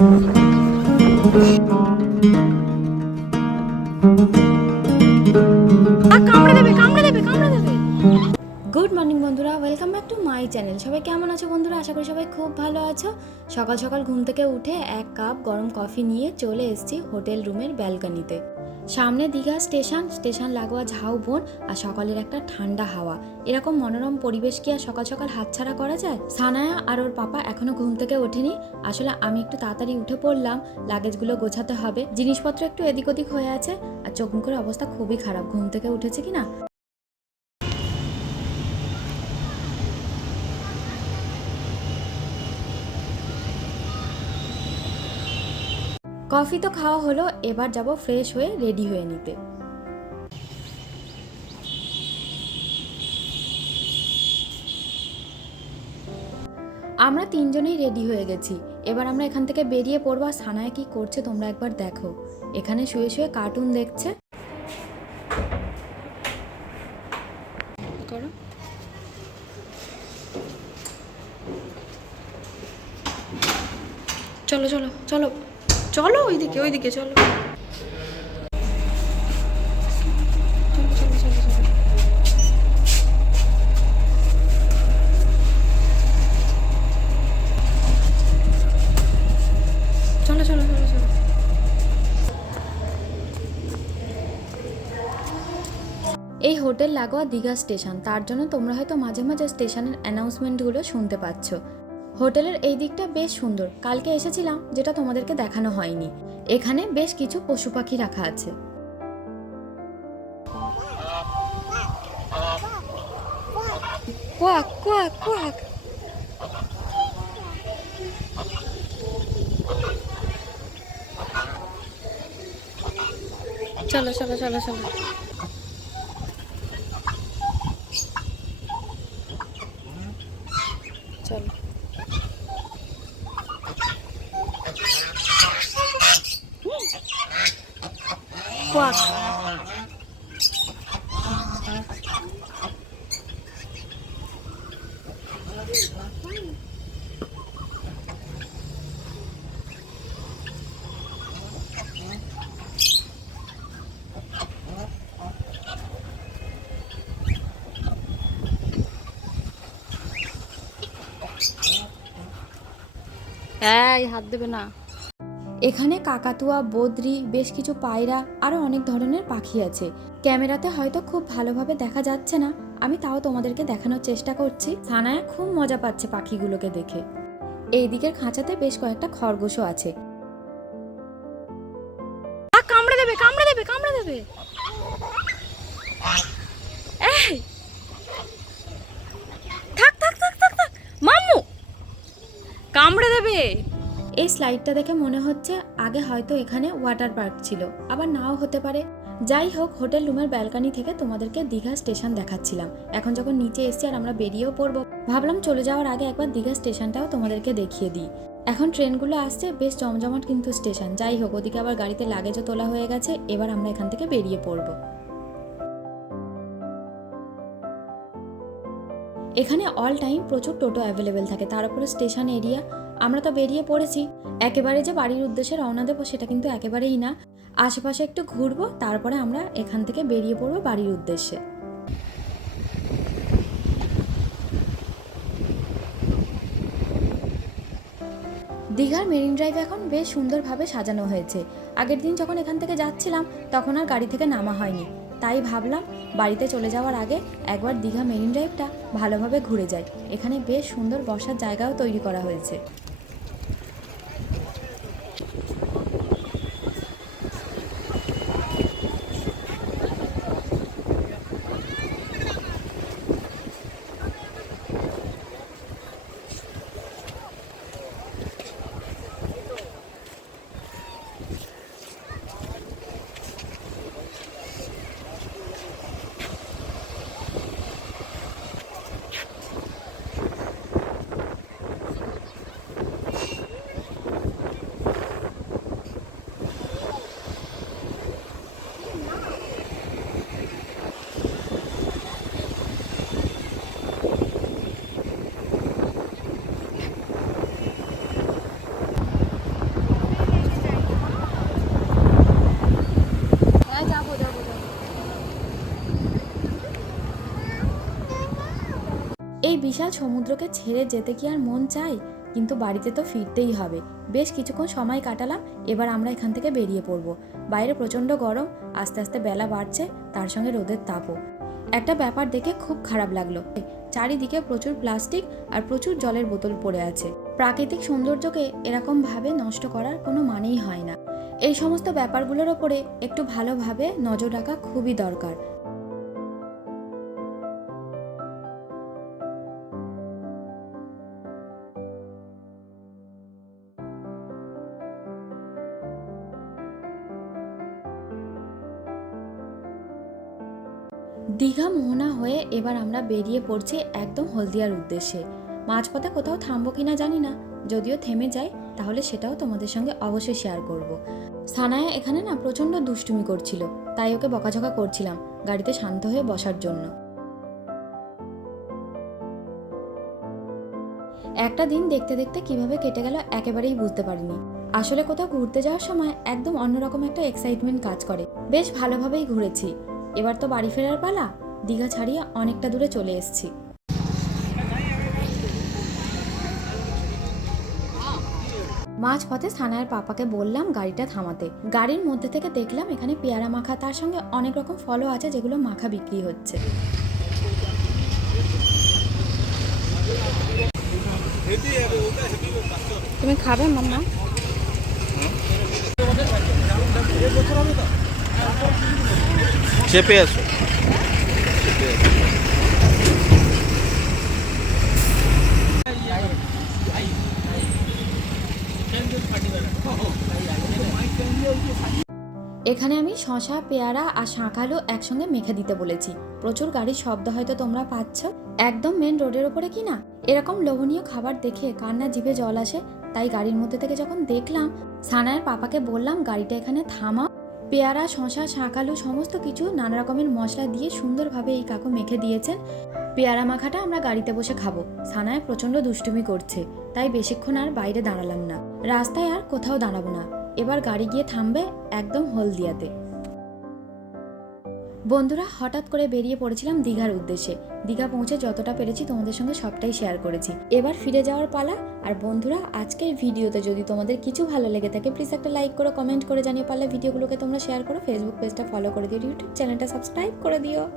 Good morning বন্ধুরা। Welcome back to my channel সবাই কেমন আছো বন্ধুরা? আশা করি সবাই খুব ভালো আছো। সকাল সকাল ঘুম থেকে উঠে এক কাপ গরম কফি নিয়ে চলে এসেছি হোটেল রুমের ব্যালকনিতে। সামনে দীঘা স্টেশন স্টেশন লাগোয়া ঝাউ ঝাউবন আর সকালের একটা ঠান্ডা হাওয়া। এরকম মনোরম পরিবেশ কি আর সকাল সকাল হাতছাড়া করা যায়? সানায়া আর ওর পাপা এখনও ঘুম থেকে ওঠেনি। আসলে আমি একটু তাড়াতাড়ি উঠে পড়লাম, লাগেজগুলো গোছাতে হবে। জিনিসপত্র একটু এদিক ওদিক হয়ে আছে, আর চোখ মুখের অবস্থা খুবই খারাপ। ঘুম থেকে উঠেছে কি না কফি তো খাওয়া হলো, এবার যাব ফ্রেশ হয়ে রেডি হয়ে নিতে। আমরা তিনজনেই রেডি হয়ে গেছি। এবার আমরা এখান থেকে বেরিয়ে পড়ব, আর সানায় কি করছে তোমরা একবার দেখো। এখানে শুয়ে শুয়ে কার্টুন দেখছে। চলো চলো চলো। চলো ওইদিকে ওইদিকে চলো। এই হোটেল লাগোয়া দীঘা স্টেশন, তার জন্য তোমরা হয়তো মাঝে মাঝে স্টেশনের অ্যানাউন্সমেন্টগুলো শুনতে পাচ্ছ। হোটেলের এই দিকটা বেশ সুন্দর। কালকে এসেছিলাম, যেটা তোমাদেরকে দেখানো হয়নি। এখানে বেশ কিছু পশু পাখি রাখা আছে। Quack quack quack. চলো চলো চলো চলো। কোয়াক এই হাত দেবে না এখানে কাকাতুয়া, বদ্রি, বেশ কিছু পায়রা আরও অনেক ধরনের পাখি আছে। ক্যামেরাতে হয়তো খুব ভালোভাবে দেখা যাচ্ছে না, আমি তাও তোমাদেরকে দেখানোর চেষ্টা করছি। সানায়া খুব মজা পাচ্ছে পাখিগুলোকে দেখে। এই দিকের খাঁচাতে বেশ কয়েকটা খরগোশও আছে। কামড়ে দেবে কামড়ে দেবে কামড়ে দেবে। থাক থাক থাক থাক থাক। মাম্মু। কামড়ে দেবে। এই স্লাইডটা দেখে মনে হচ্ছে আগে হয়তো এখানে ওয়াটার পার্ক ছিল। আবার নাও হতে পারে। যাই হোক, হোটেল রুমের ব্যালকানি থেকে তোমাদেরকে দীঘা স্টেশন দেখাচ্ছিলাম। এখন যখন নিচে এসছি আর আমরা বেরিয়েও পড়ব, ভাবলাম চলে যাওয়ার আগে একবার দীঘা স্টেশনটাও তোমাদেরকে দেখিয়ে দিই। এখন ট্রেনগুলো আসছে বেশ জমজমাট কিন্তু স্টেশন। যাই হোক, ওদিকে আবার গাড়িতে লাগেজও তোলা হয়ে গেছে। এবার আমরা এখান থেকে বেরিয়ে পড়ব। এখানে অল টাইম প্রচুর টোটো অ্যাভেলেবেল থাকে। তার উপরে স্টেশন এরিয়া আমরা তো বেরিয়ে পড়েছি। একেবারে যে বাড়ির উদ্দেশ্যে রওনা দেবো সেটা কিন্তু একেবারেই না। আশেপাশে একটু ঘুরবো, তারপরে আমরা এখান থেকে বেরিয়ে পড়ব বাড়ির উদ্দেশ্যে। দীঘার মেরিন ড্রাইভ এখন বেশ সুন্দরভাবে সাজানো হয়েছে। আগের দিন যখন এখান থেকে যাচ্ছিলাম, তখন আর গাড়ি থেকে নামা হয়নি। তাই ভাবলাম, বাড়িতে চলে যাওয়ার আগে একবার দীঘা মেরিন ড্রাইভটা ভালোভাবে ঘুরে যাই। এখানে বেশ সুন্দর বসার জায়গাও তৈরি করা হয়েছে। বিশাল সমুদ্রকে ছেড়ে যেতে কি আর মন চায়? কিন্তু বাড়িতে তো ফিরতেই হবে। বেশ কিছুক্ষণ সময় কাটালাম, এবার আমরা এখান থেকে বেরিয়ে পড়ব। বাইরে প্রচণ্ড গরম, আস্তে আস্তে বেলা বাড়ছে, তার সঙ্গে রোদের তাপও। একটা ব্যাপার দেখে খুব খারাপ লাগল। চারিদিকে প্রচুর প্লাস্টিক আর প্রচুর জলের বোতল পড়ে আছে। প্রাকৃতিক সৌন্দর্যকে এরকমভাবে নষ্ট করার কোনো মানেই হয় না। এই সমস্ত ব্যাপারগুলোর ওপরে একটু ভালোভাবে নজর রাখা খুবই দরকার। দীঘা মোহনা হয়ে এবার আমরা বেরিয়ে পড়ছি একদম হলদিয়ার উদ্দেশ্যে। মাঝপথে কোথাও থামবো কিনা জানি না। যদিও থেমে যায় তাহলে সেটাও তোমাদের সঙ্গে অবশ্যই শেয়ার করব। সানায়া এখানে না প্রচণ্ড দুষ্টুমি করছিল, তাই ওকে বকাঝকা করছিলাম গাড়িতে শান্ত হয়ে বসার জন্য। একটা দিন দেখতে দেখতে কীভাবে কেটে গেল একেবারেই বুঝতে পারিনি। আসলে কোথাও ঘুরতে যাওয়ার সময় একদম অন্যরকম একটা এক্সাইটমেন্ট কাজ করে। বেশ ভালোভাবেই ঘুরেছি। এবার তো বাড়ি ফেরার পালা, দীঘা ছাড়িয়ে অনেকটা দূরে চলে এসেছি। মাঝ পথে সানায়ের পাপাকে বললাম গাড়িটা থামাতে। গাড়ির মধ্যে থেকে দেখলাম এখানে পেয়ারা মাখা, তার সঙ্গে অনেক রকম ফলও আছে যেগুলো মাখা বিক্রি হচ্ছে। তুমি খাবে মাম্মা? চেপে আসো এখানে আমি শশা, পেয়ারা আর শাঁকালু একসঙ্গে মেখে দিতে বলেছি। প্রচুর গাড়ির শব্দ হয়তো তোমরা পাচ্ছ। একদম মেন রোডের ওপরে কি না? এরকম লোভনীয় খাবার দেখে কান্না জিভে জল আসে? তাই গাড়ির মধ্যে থেকে যখন দেখলাম সানায়ের পাপাকে বললাম, গাড়িটা এখানে থামা পেয়ারা শশা শাঁকালু সমস্ত কিছু নানা রকমের মশলা দিয়ে সুন্দরভাবে এই কাকু মেখে দিয়েছেন। পেয়ারা মাখাটা আমরা গাড়িতে বসে খাব। সানায় প্রচণ্ড দুষ্টুমি করছে, তাই বেশিক্ষণ আর বাইরে দাঁড়ালাম না। রাস্তায় আর কোথাও দাঁড়াবো না। এবার গাড়ি গিয়ে থামবে একদম হলদিয়াতে। বন্ধুরা, হঠাৎ করে বেরিয়ে পড়েছিলাম দীঘার উদ্দেশ্যে। দীঘা পৌঁছে যতটা পেরেছি তোমাদের সঙ্গে সবটাই শেয়ার করেছি। এবার ফিরে যাওয়ার পালা। আর বন্ধুরা, আজকের ভিডিওতে যদি তোমাদের কিছু ভালো লেগে থাকে প্লিজ একটা লাইক করো কমেন্ট করে জানিয়ে পারলে। ভিডিওগুলোকে তোমরা শেয়ার করো ফেসবুক পেজটা ফলো করে দিও ইউটিউব চ্যানেলটা সাবস্ক্রাইব করে দিও।